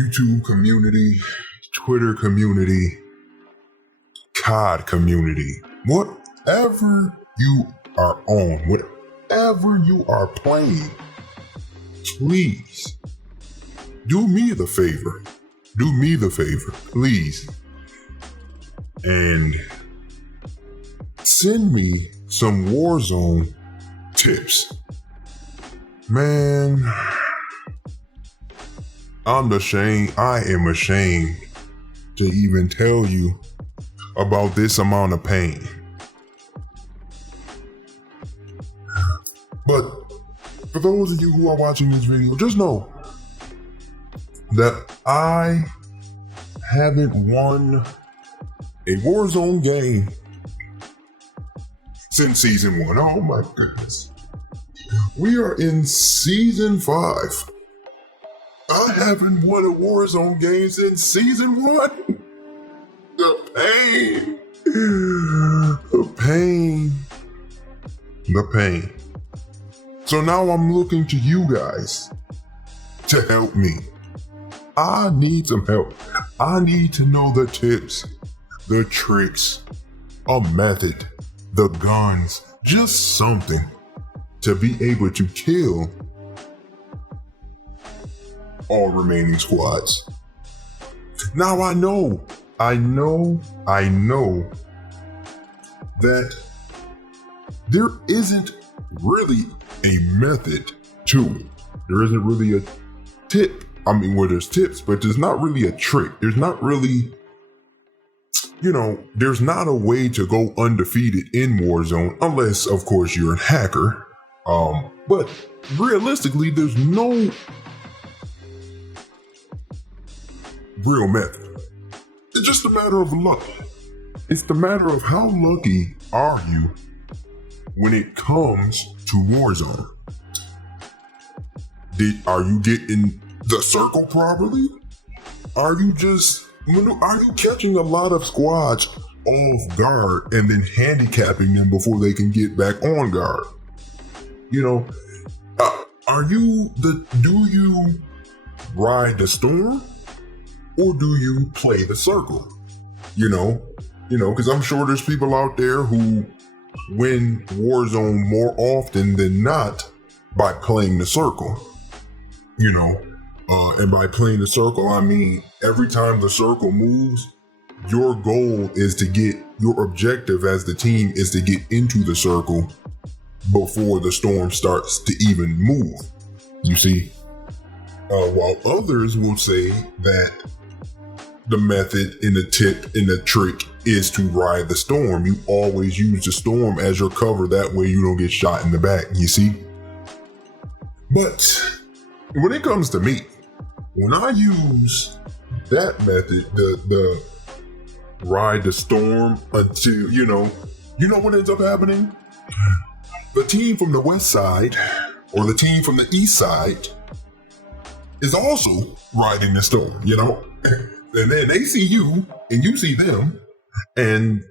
YouTube community, Twitter community, COD community, whatever you are on, whatever you are playing, please do me the favor. Do me the favor, please. And send me some Warzone tips. Man, I am ashamed to even tell you about this amount of pain. But for those of you who are watching this video, just know that I haven't won a Warzone game since season 1. Oh my goodness. We are in season 5. I haven't won a Warzone game since season 1. The pain. The pain. So now I'm looking to you guys to help me. I need some help. I need to know the tips, the tricks, a method, the guns, just something to be able to kill all remaining squads. Now I know that there isn't really a method to it. There isn't really a tip. I mean, well, there's tips, but there's not really a trick. There's not really, there's not a way to go undefeated in Warzone, unless, of course, you're a hacker. But realistically, there's no real method. It's just a matter of luck. It's the matter of how lucky are you when it comes to Warzone. Are you getting the circle properly? Are you catching a lot of squads off guard and then handicapping them before they can get back on guard? Do you ride the storm or do you play the circle? Because I'm sure there's people out there who win Warzone more often than not by playing the circle. And by playing the circle, I mean, every time the circle moves, your objective as the team is to get into the circle before the storm starts to even move. You see? While others will say that the method and the tip and the trick is to ride the storm. You always use the storm as your cover. That way you don't get shot in the back, you see? But when it comes to me, when I use that method, the ride the storm until, what ends up happening? The team from the west side or the team from the east side is also riding the storm, And then they see you and you see them. And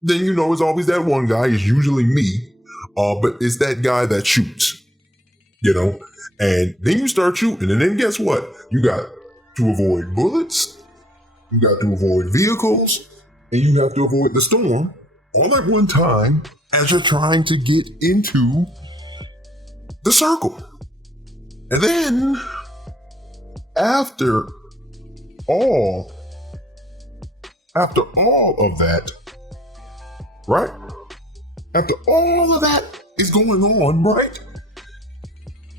then, it's always that one guy, it's usually me. But it's that guy that shoots, And then you start shooting, and then guess what? You got to avoid bullets, you got to avoid vehicles, and you have to avoid the storm all at one time as you're trying to get into the circle. And then, after all of that, right? After all of that is going on, right?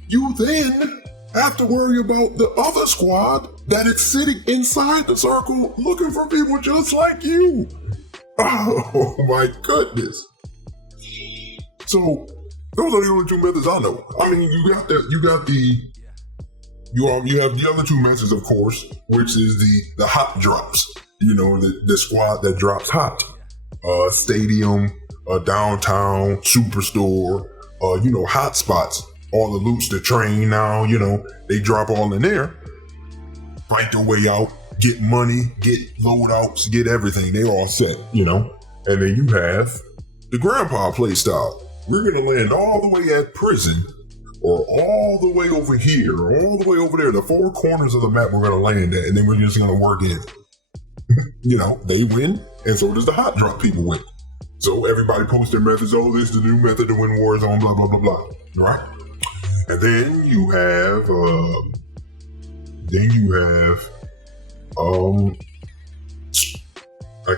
You then have to worry about the other squad that is sitting inside the circle looking for people just like you. Oh my goodness. So those are the only two methods I know. I mean, you have the other two methods, of course, which is the hot drops. The squad that drops hot. Stadium, downtown, superstore, hot spots. All the loots, the train now, they drop all in there. Fight their way out, get money, get loadouts, get everything. They all set, And then you have the grandpa play style. We're going to land all the way at prison or all the way over here, or all the way over there, the four corners of the map we're going to land at, and then we're just going to work in. They win, and so does the hot drop people win. So everybody posts their methods. Oh, this is the new method to win Warzone, blah, blah, blah, blah. Right? And then you have, I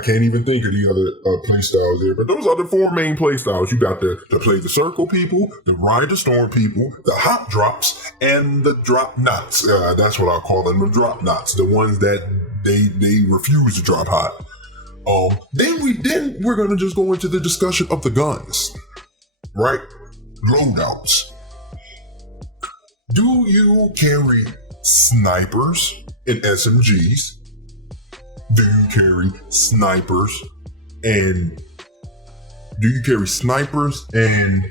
can't even think of the other play styles there, but those are the four main play styles. You got the play the circle people, the ride the storm people, the hot drops, and the drop knots. That's what I call them, the drop knots, the ones that they refuse to drop hot. Then we're gonna just go into the discussion of the guns, right? Loadouts. Do you carry snipers and SMGs? Do you carry snipers and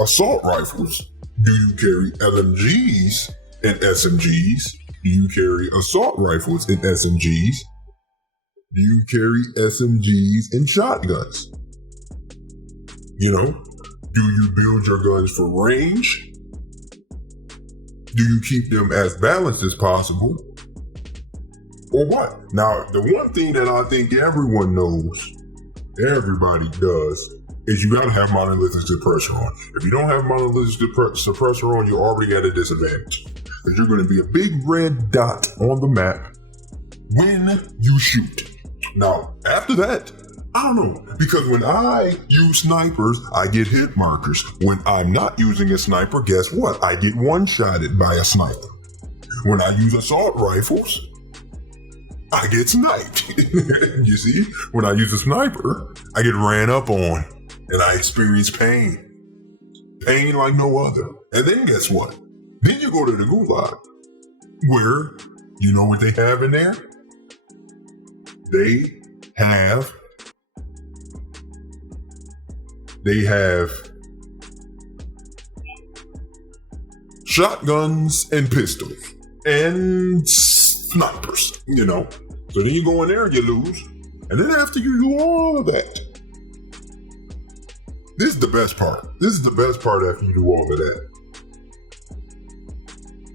assault rifles? Do you carry LMGs and SMGs? Do you carry assault rifles and SMGs? Do you carry SMGs and shotguns? Do you build your guns for range? Do you keep them as balanced as possible? Or what? Now, the one thing that I think everyone knows, everybody does, is you gotta have monolithic suppressor on. If you don't have monolithic suppressor on, you're already at a disadvantage. Because you're gonna be a big red dot on the map when you shoot. Now, after that, I don't know, because when I use snipers, I get hit markers. When I'm not using a sniper, guess what? I get one-shotted by a sniper. When I use assault rifles, I get sniped. You see, when I use a sniper, I get ran up on and I experience pain. Pain like no other. And then guess what? Then you go to the gulag, where, you know what they have in there? They have shotguns and pistols and snipers, So then you go in there and you lose. And then after you do all of that, this is the best part. This is the best part after you do all of that.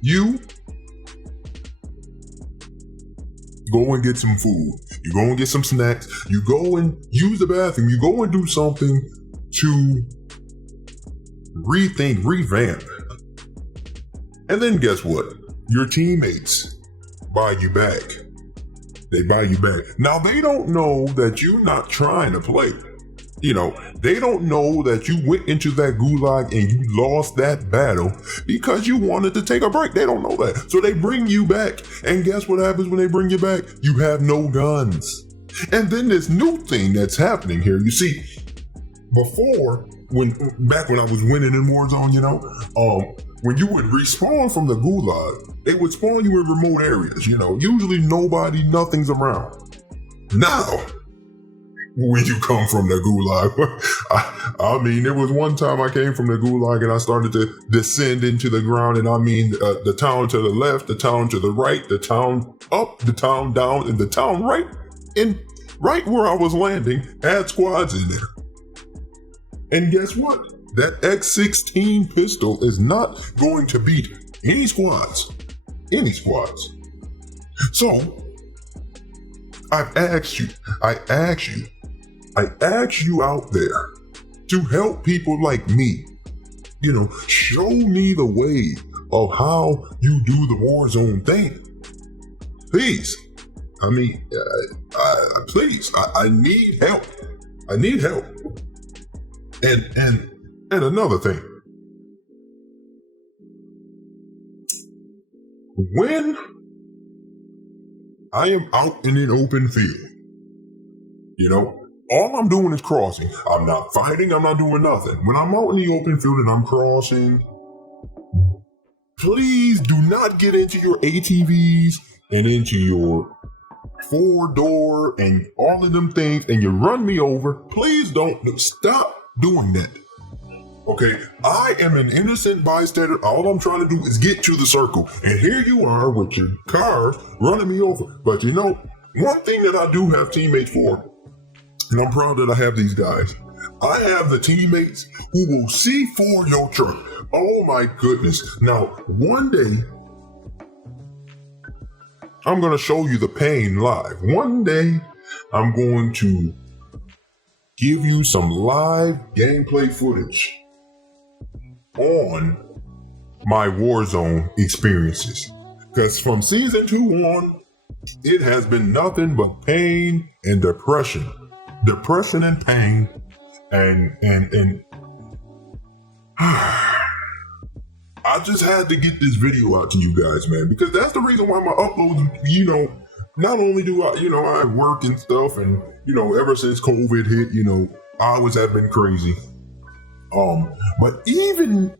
You go and get some food. You go and get some snacks. You go and use the bathroom. You go and do something to revamp. And then guess what? Your teammates buy you back. They buy you back. Now, they don't know that you're not trying to play. They don't know that you went into that gulag and you lost that battle because you wanted to take a break. They don't know that. So they bring you back. And guess what happens when they bring you back? You have no guns. And then this new thing that's happening here. You see, before, back when I was winning in Warzone, when you would respawn from the gulag, they would spawn you in remote areas, usually nothing's around. Now, when you come from the gulag, I mean, there was one time I came from the gulag and I started to descend into the ground, and I mean, the town to the left, the town to the right, the town up, the town down, and the town right where I was landing had squads in there. And guess what? That X16 pistol is not going to beat any squads. So, I ask you out there to help people like me. Show me the way of how you do the Warzone thing. Please. I mean, please. I need help. I need help. And another thing. When I am out in an open field, all I'm doing is crossing. I'm not fighting. I'm not doing nothing. When I'm out in the open field and I'm crossing, please do not get into your ATVs and into your 4-door and all of them things and you run me over. Please don't. Stop doing that. Okay, I am an innocent bystander. All I'm trying to do is get to the circle. And here you are with your car running me over. But one thing that I do have teammates for, and I'm proud that I have these guys, I have the teammates who will C4 your truck. Oh my goodness. Now, one day, I'm going to show you the pain live. One day, I'm going to give you some live gameplay footage on my Warzone experiences. Because from season 2 on, it has been nothing but pain and depression. Depression and pain. And I just had to get this video out to you guys, man, because that's the reason why my uploads, not only do I, I work and stuff, and, ever since COVID hit, hours have been crazy. But even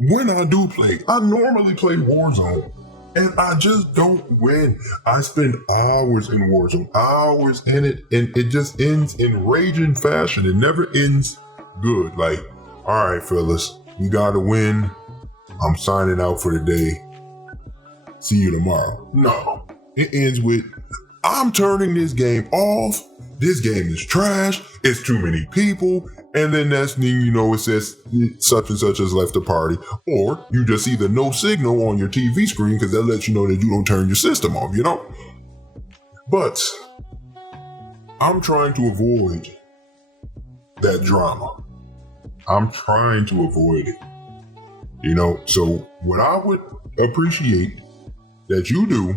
when I do play, I normally play Warzone, and I just don't win. I spend hours in Warzone, hours in it, and it just ends in raging fashion. It never ends good. Like, all right, fellas, we gotta win. I'm signing out for the day. See you tomorrow. No, it ends with, I'm turning this game off. This game is trash. It's too many people. And then next thing you know, it says such and such has left the party. Or you just see the no signal on your TV screen because that lets you know that you don't turn your system off, But I'm trying to avoid that drama. I'm trying to avoid it. So what I would appreciate that you do,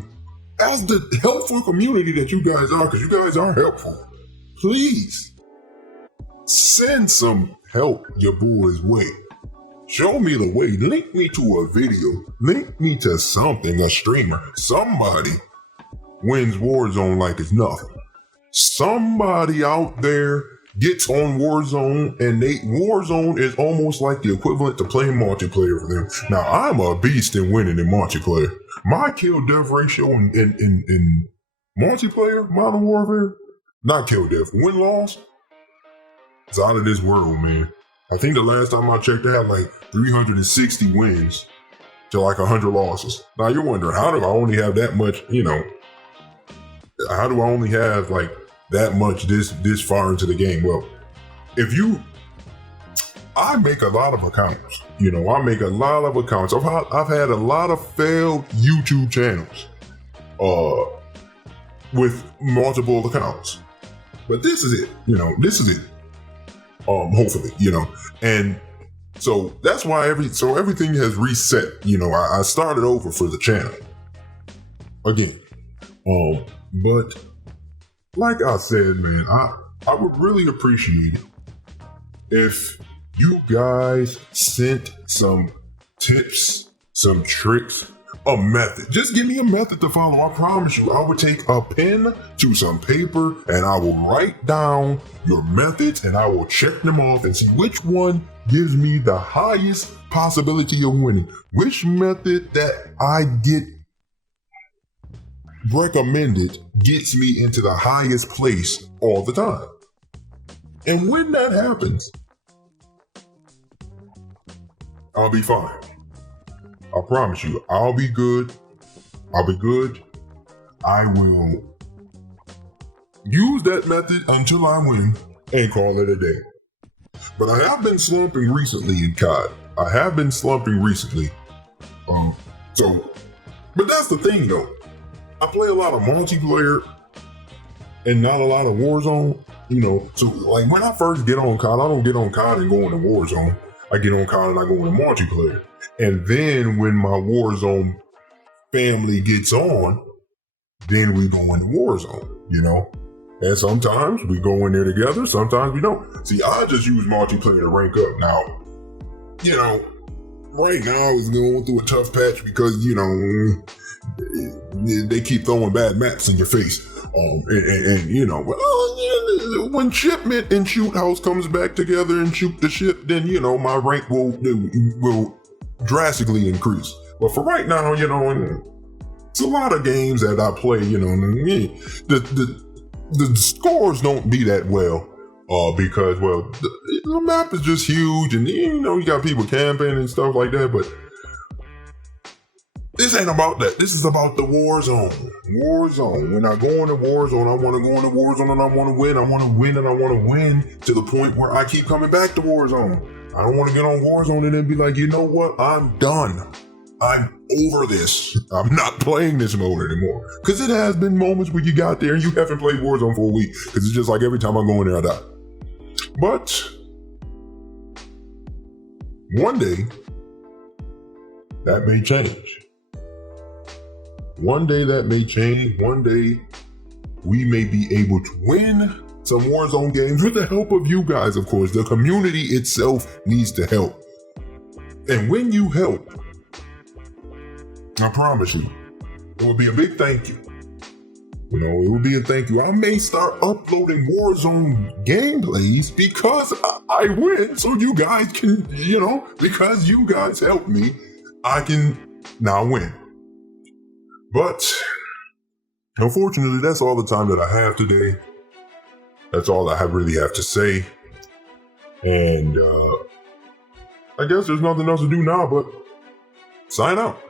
as the helpful community that you guys are, because you guys are helpful, please send some help your boy's way. Show me the way. Link me to a video. Link me to something, a streamer. Somebody wins Warzone like it's nothing. Somebody out there gets on Warzone, and Warzone is almost like the equivalent to playing multiplayer for them. Now, I'm a beast in winning in multiplayer. My kill-death ratio in multiplayer, Modern Warfare, not kill-death, win-loss, it's out of this world, man. I think the last time I checked, I had like 360 wins to like 100 losses. Now, you're wondering, how do I only have that much, how do I only have like that much this far into the game? Well, I make a lot of accounts. I make a lot of accounts. I've had a lot of failed YouTube channels with multiple accounts. But this is it. This is it. Hopefully, and so that's why everything has reset. I started over for the channel again. But like I said, man, I would really appreciate it if you guys sent some tips, some tricks, a method. Just give me a method to follow. I promise you, I would take a pen to some paper and I will write down your methods and I will check them off and see which one gives me the highest possibility of winning. Which method that I get recommended gets me into the highest place all the time. And when that happens, I'll be fine. I promise you, I'll be good. I'll be good. I will use that method until I win and call it a day. But I have been slumping recently in COD. I have been slumping recently. But that's the thing though. I play a lot of multiplayer and not a lot of Warzone, So like when I first get on COD, I don't get on COD and go into Warzone. I get on COD and I go into multiplayer. And then when my Warzone family gets on, then we go into Warzone, And sometimes we go in there together, sometimes we don't. See, I just use multiplayer to rank up. Now, right now I was going through a tough patch because, they keep throwing bad maps in your face. When Shipment and Shoot House comes back together and shoot the ship, then, my rank will drastically increase. But for right now, it's a lot of games that I play, the scores don't be that well. Because, the map is just huge and, you got people camping and stuff like that. But This ain't about that. This is about the Warzone. Warzone. When I go into Warzone, I want to go into Warzone and I want to win. I want to win and I want to win to the point where I keep coming back to Warzone. I don't want to get on Warzone and then be like, you know what? I'm done. I'm over this. I'm not playing this mode anymore. Because it has been moments where you got there and you haven't played Warzone for a week. Because it's just like every time I go in there, I die. But one day, that may change. One day that may change. One day we may be able to win some Warzone games with the help of you guys, of course. The community itself needs to help. And when you help, I promise you, it will be a big thank you. You know, it will be a thank you. I may start uploading Warzone gameplays because I win, so you guys can, you know, because you guys help me, I can now win. But unfortunately, that's all the time that I have today. That's all I really have to say. And I guess there's nothing else to do now but sign out.